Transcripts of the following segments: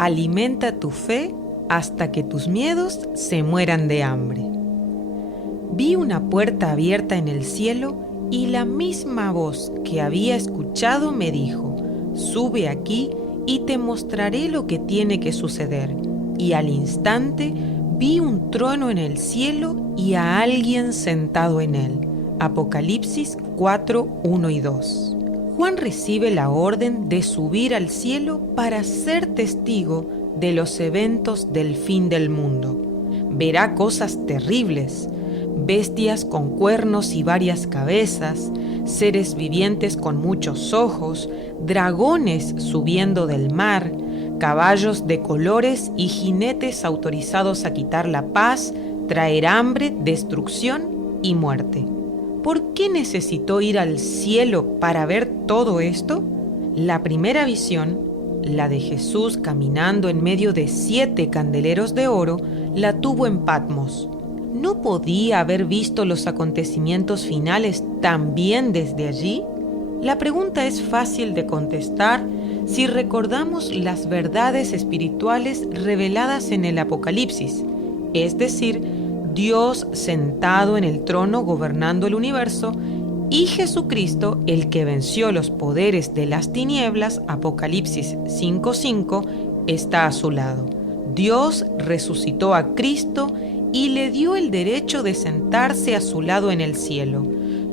alimenta tu fe hasta que tus miedos se mueran de hambre. Vi una puerta abierta en el cielo y la misma voz que había escuchado me dijo: sube aquí y te mostraré lo que tiene que suceder. Y al instante vi un trono en el cielo y a alguien sentado en él. Apocalipsis 4, 1 y 2. Juan recibe la orden de subir al cielo para ser testigo de los eventos del fin del mundo. Verá cosas terribles: bestias con cuernos y varias cabezas, seres vivientes con muchos ojos, dragones subiendo del mar, caballos de colores y jinetes autorizados a quitar la paz, traer hambre, destrucción y muerte. ¿Por qué necesitó ir al cielo para ver todo esto? La primera visión, la de Jesús caminando en medio de 7 candeleros de oro, la tuvo en Patmos. ¿No podía haber visto los acontecimientos finales también desde allí? La pregunta es fácil de contestar si recordamos las verdades espirituales reveladas en el Apocalipsis, es decir, Dios sentado en el trono gobernando el universo y Jesucristo, el que venció los poderes de las tinieblas, Apocalipsis 5:5, está a su lado. Dios resucitó a Cristo y le dio el derecho de sentarse a su lado en el cielo.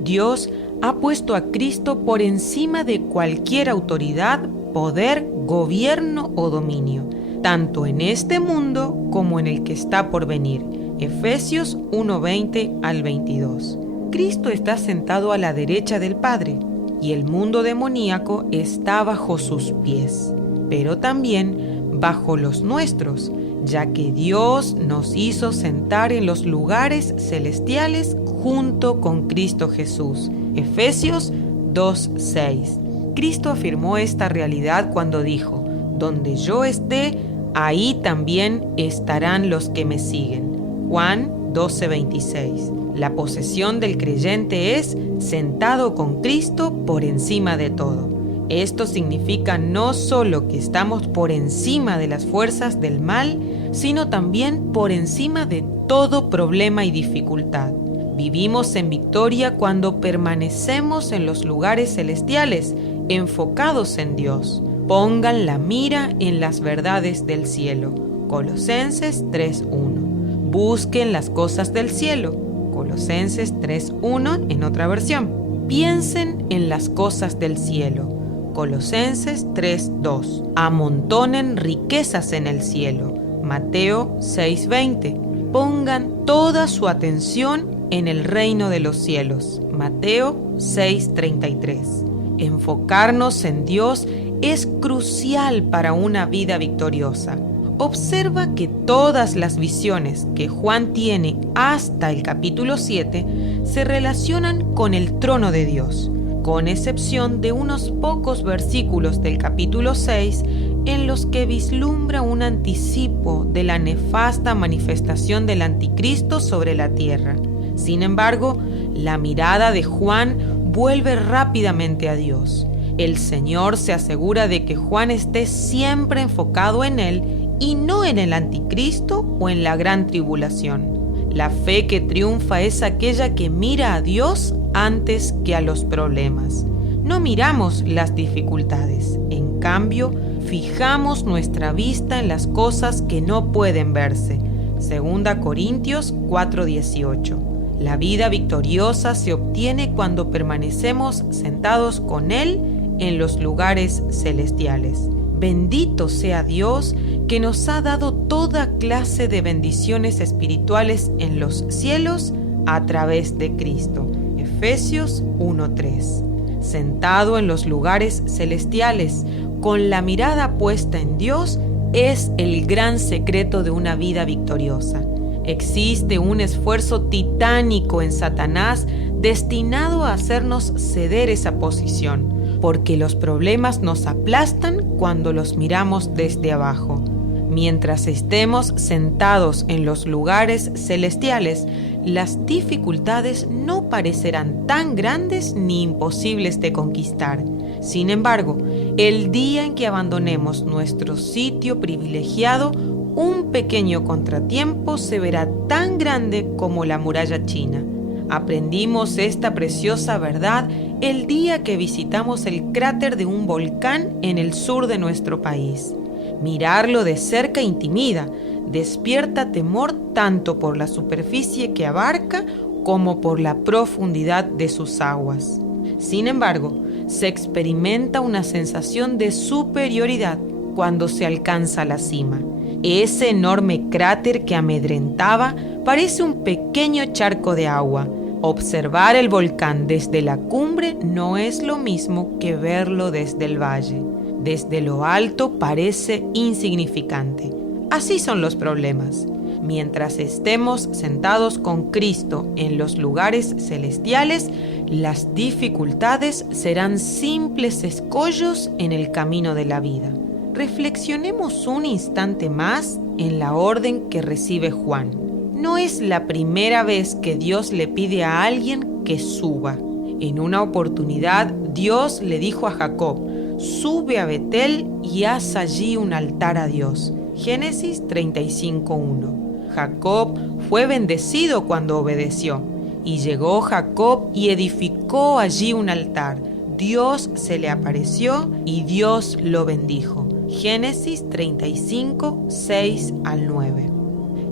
Dios ha puesto a Cristo por encima de cualquier autoridad, poder, gobierno o dominio, tanto en este mundo como en el que está por venir. Efesios 1:20 al 22. Cristo está sentado a la derecha del Padre y el mundo demoníaco está bajo sus pies, pero también bajo los nuestros, ya que Dios nos hizo sentar en los lugares celestiales junto con Cristo Jesús. Efesios 2:6. Cristo afirmó esta realidad cuando dijo: donde yo esté, ahí también estarán los que me siguen. Juan 12:26. La posesión del creyente es sentado con Cristo por encima de todo. Esto significa no solo que estamos por encima de las fuerzas del mal, sino también por encima de todo problema y dificultad. Vivimos en victoria cuando permanecemos en los lugares celestiales, enfocados en Dios. Pongan la mira en las verdades del cielo. Colosenses 3:1. Busquen las cosas del cielo. Colosenses 3:1 en otra versión. Piensen en las cosas del cielo. Colosenses 3:2. Amontonen riquezas en el cielo. Mateo 6:20. Pongan toda su atención en el reino de los cielos. Mateo 6:33. Enfocarnos en Dios es crucial para una vida victoriosa. Observa que todas las visiones que Juan tiene hasta el capítulo 7 se relacionan con el trono de Dios, con excepción de unos pocos versículos del capítulo 6 en los que vislumbra un anticipo de la nefasta manifestación del anticristo sobre la tierra. Sin embargo, la mirada de Juan vuelve rápidamente a Dios. El Señor se asegura de que Juan esté siempre enfocado en Él y no en el anticristo o en la gran tribulación. La fe que triunfa es aquella que mira a Dios antes que a los problemas. No miramos las dificultades, en cambio, fijamos nuestra vista en las cosas que no pueden verse. 2 Corintios 4:18. La vida victoriosa se obtiene cuando permanecemos sentados con Él en los lugares celestiales. Bendito sea Dios que nos ha dado toda clase de bendiciones espirituales en los cielos a través de Cristo. Efesios 1:3. Sentado en los lugares celestiales, con la mirada puesta en Dios, es el gran secreto de una vida victoriosa. Existe un esfuerzo titánico en Satanás destinado a hacernos ceder esa posición, porque los problemas nos aplastan cuando los miramos desde abajo. Mientras estemos sentados en los lugares celestiales, las dificultades no parecerán tan grandes ni imposibles de conquistar. Sin embargo, El día en que abandonemos nuestro sitio privilegiado, un pequeño contratiempo se verá tan grande como la muralla china. Aprendimos esta preciosa verdad el día que visitamos el cráter de un volcán en el sur de nuestro país. Mirarlo de cerca intimida, despierta temor tanto por la superficie que abarca como por la profundidad de sus aguas. Sin embargo, se experimenta una sensación de superioridad cuando se alcanza la cima. Ese enorme cráter que amedrentaba parece un pequeño charco de agua. Observar el volcán desde la cumbre no es lo mismo que verlo desde el valle. Desde lo alto parece insignificante. Así son los problemas. Mientras estemos sentados con Cristo en los lugares celestiales, las dificultades serán simples escollos en el camino de la vida. Reflexionemos un instante más en la orden que recibe Juan. No es la primera vez que Dios le pide a alguien que suba. En una oportunidad, Dios le dijo a Jacob: sube a Betel y haz allí un altar a Dios. Génesis 35:1. Jacob fue bendecido cuando obedeció. Y llegó Jacob y edificó allí un altar. Dios se le apareció y Dios lo bendijo. Génesis 35, 6 al 9.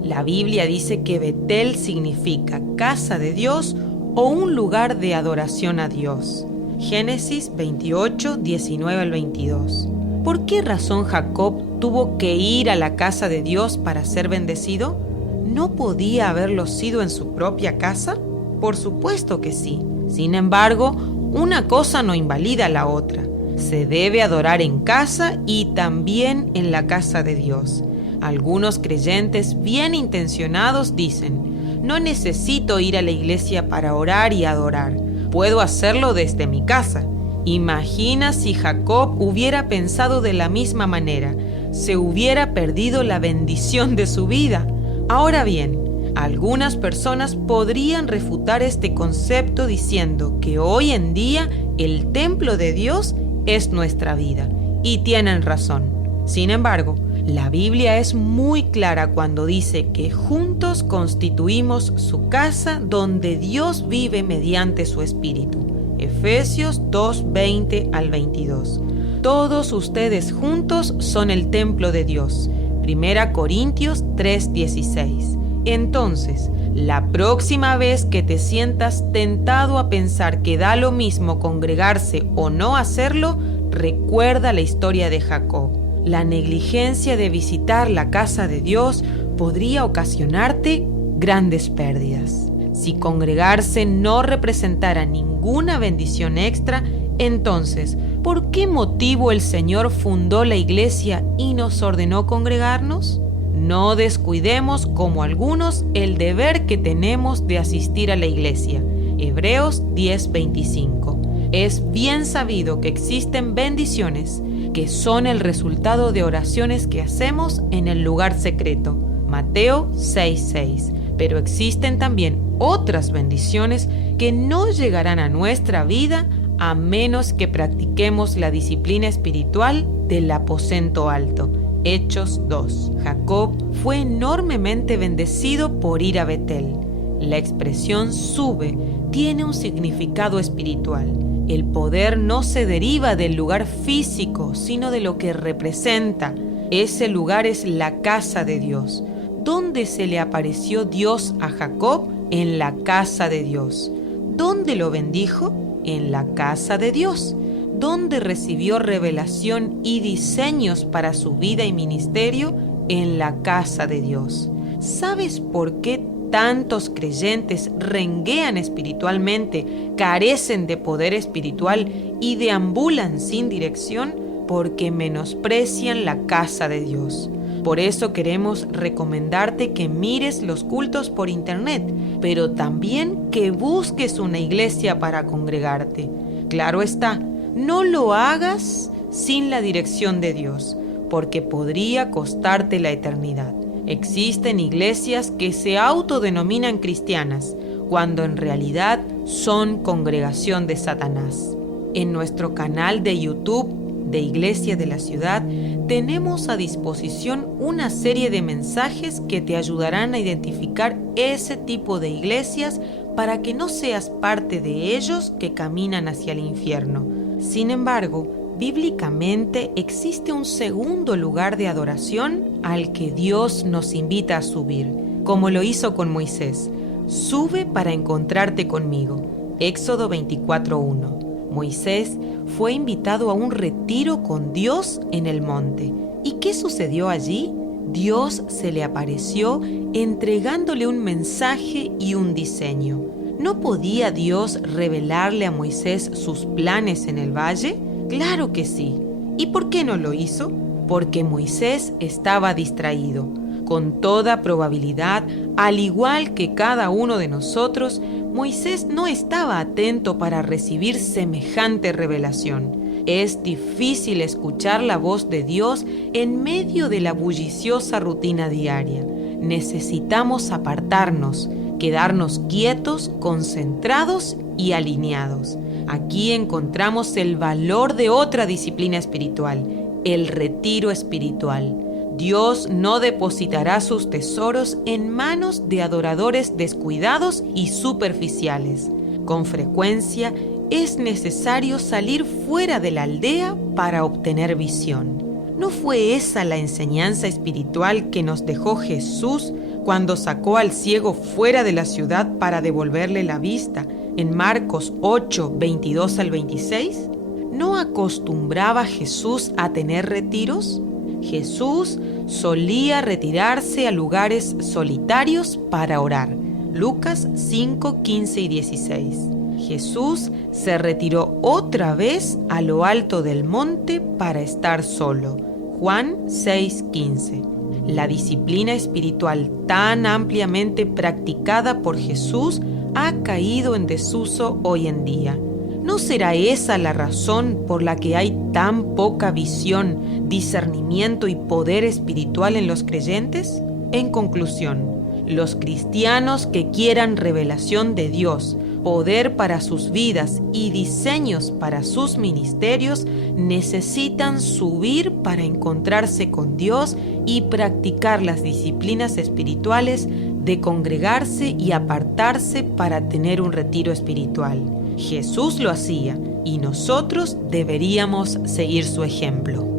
La Biblia dice que Betel significa casa de Dios o un lugar de adoración a Dios. Génesis 28, 19 al 22. ¿Por qué razón Jacob tuvo que ir a la casa de Dios para ser bendecido? ¿No podía haberlo sido en su propia casa? Por supuesto que sí. Sin embargo, una cosa no invalida la otra. Se debe adorar en casa y también en la casa de Dios. Algunos creyentes bien intencionados dicen: no necesito ir a la iglesia para orar y adorar. Puedo hacerlo desde mi casa. Imagina si Jacob hubiera pensado de la misma manera. Se hubiera perdido la bendición de su vida. Ahora bien, algunas personas podrían refutar este concepto diciendo que hoy en día el templo de Dios es nuestra vida. Y tienen razón. Sin embargo, la Biblia es muy clara cuando dice que juntos constituimos su casa donde Dios vive mediante su Espíritu. Efesios 2, 20 al 22. Todos ustedes juntos son el templo de Dios. 1 Corintios 3, 16. Entonces, la próxima vez que te sientas tentado a pensar que da lo mismo congregarse o no hacerlo, recuerda la historia de Jacob. La negligencia de visitar la casa de Dios podría ocasionarte grandes pérdidas. Si congregarse no representara ninguna bendición extra, entonces, ¿por qué motivo el Señor fundó la iglesia y nos ordenó congregarnos? No descuidemos, como algunos, el deber que tenemos de asistir a la iglesia. Hebreos 10:25. Es bien sabido que existen bendiciones que son el resultado de oraciones que hacemos en el lugar secreto. Mateo 6:6. Pero existen también otras bendiciones que no llegarán a nuestra vida a menos que practiquemos la disciplina espiritual del aposento alto. Hechos 2. Jacob fue enormemente bendecido por ir a Betel. La expresión sube tiene un significado espiritual. El poder no se deriva del lugar físico, sino de lo que representa. Ese lugar es la casa de Dios. ¿Dónde se le apareció Dios a Jacob? En la casa de Dios. ¿Dónde lo bendijo? En la casa de Dios. ¿Dónde recibió revelación y diseños para su vida y ministerio? En la casa de Dios. ¿Sabes por qué tantos creyentes renguean espiritualmente, carecen de poder espiritual y deambulan sin dirección? Porque menosprecian la casa de Dios. Por eso queremos recomendarte que mires los cultos por internet, pero también que busques una iglesia para congregarte. Claro está, no lo hagas sin la dirección de Dios, porque podría costarte la eternidad. Existen iglesias que se autodenominan cristianas, cuando en realidad son congregación de Satanás. En nuestro canal de YouTube de Iglesia de la Ciudad, tenemos a disposición una serie de mensajes que te ayudarán a identificar ese tipo de iglesias para que no seas parte de ellos que caminan hacia el infierno. Sin embargo, bíblicamente existe un segundo lugar de adoración al que Dios nos invita a subir, como lo hizo con Moisés. Sube para encontrarte conmigo. Éxodo 24:1. Moisés fue invitado a un retiro con Dios en el monte. ¿Y qué sucedió allí? Dios se le apareció entregándole un mensaje y un diseño. ¿No podía Dios revelarle a Moisés sus planes en el valle? Claro que sí. ¿Y por qué no lo hizo? Porque Moisés estaba distraído. Con toda probabilidad, al igual que cada uno de nosotros, Moisés no estaba atento para recibir semejante revelación. Es difícil escuchar la voz de Dios en medio de la bulliciosa rutina diaria. Necesitamos apartarnos, quedarnos quietos, concentrados y alineados. Aquí encontramos el valor de otra disciplina espiritual, el retiro espiritual. Dios no depositará sus tesoros en manos de adoradores descuidados y superficiales. Con frecuencia es necesario salir fuera de la aldea para obtener visión. ¿No fue esa la enseñanza espiritual que nos dejó Jesús cuando sacó al ciego fuera de la ciudad para devolverle la vista en Marcos 8, 22 al 26? ¿No acostumbraba Jesús a tener retiros? Jesús solía retirarse a lugares solitarios para orar. Lucas 5, 15 y 16. Jesús se retiró otra vez a lo alto del monte para estar solo. Juan 6, 15. La disciplina espiritual tan ampliamente practicada por Jesús ha caído en desuso hoy en día. ¿No será esa la razón por la que hay tan poca visión, discernimiento y poder espiritual en los creyentes? En conclusión, los cristianos que quieran revelación de Dios, poder para sus vidas y diseños para sus ministerios, necesitan subir para encontrarse con Dios y practicar las disciplinas espirituales de congregarse y apartarse para tener un retiro espiritual. Jesús lo hacía y nosotros deberíamos seguir su ejemplo.